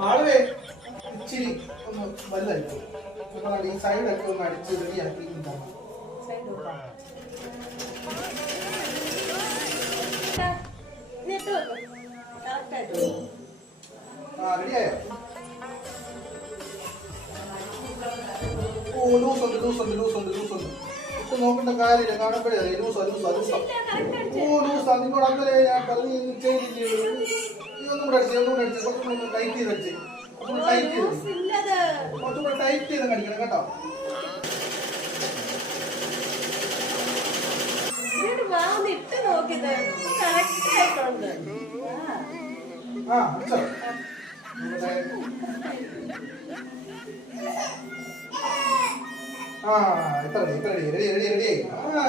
മാളുവേ ഇച്ചിരി ഒന്ന് വലുതായിരിക്കും. നമ്മൾ ഈ സൈഡൊക്കെ ഒന്ന് അടിച്ച് റെഡിയാക്കി റെഡിയായോ? ഓ ലൂസുണ്ട് ലൂസുണ്ട് ലൂസുണ്ട് ലൂസുണ്ട്. ഇട്ട് നോക്കേണ്ട കാര്യമില്ല, കാണുമ്പോഴേ അറിയാം ലൂസാ ലൂസാ ലൂസാ. ഓ ലൂസാ, നിന്നോട് അന്നേരെ ഞാൻ പറഞ്ഞു ചെയ്തില്ലേ. ഒന്നുകൂടെ അടിച്ച് ഒന്നുകൂടെ അടിച്ച് കുറച്ചുകൂടെ ടൈറ്റ് ചെയ്ത് അടിച്ച് കുറച്ചുകൂടെ ടൈറ്റ് ചെയ്ത് കടിക്കണം കേട്ടോ. ആ അടിച്ചോ. ആ ഇത്ര റെഡി ഇത്ര റെഡി റെഡി റെഡി റെഡി. ആ